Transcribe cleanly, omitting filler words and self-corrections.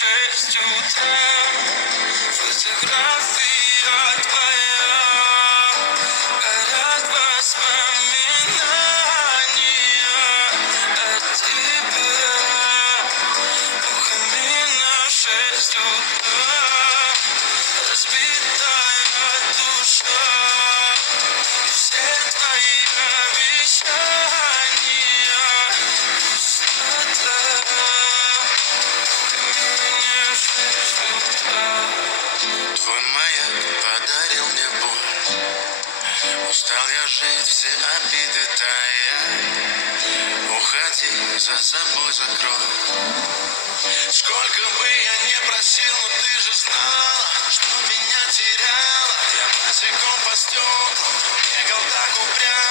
6 утра. Фотография твоя, горят воспоминания о тебе. У камина в 6 утра. Разбитая душа, и все твои обещания пустота. Камине в 6 утра. Твой маяк подарил мне боль. Устал я жить, все обиды тая. Уходи, за собой закрой. Сколько бы я не просил, но ты же знала, что меня теряла. Я босиком по стеклам бегал так упрямо.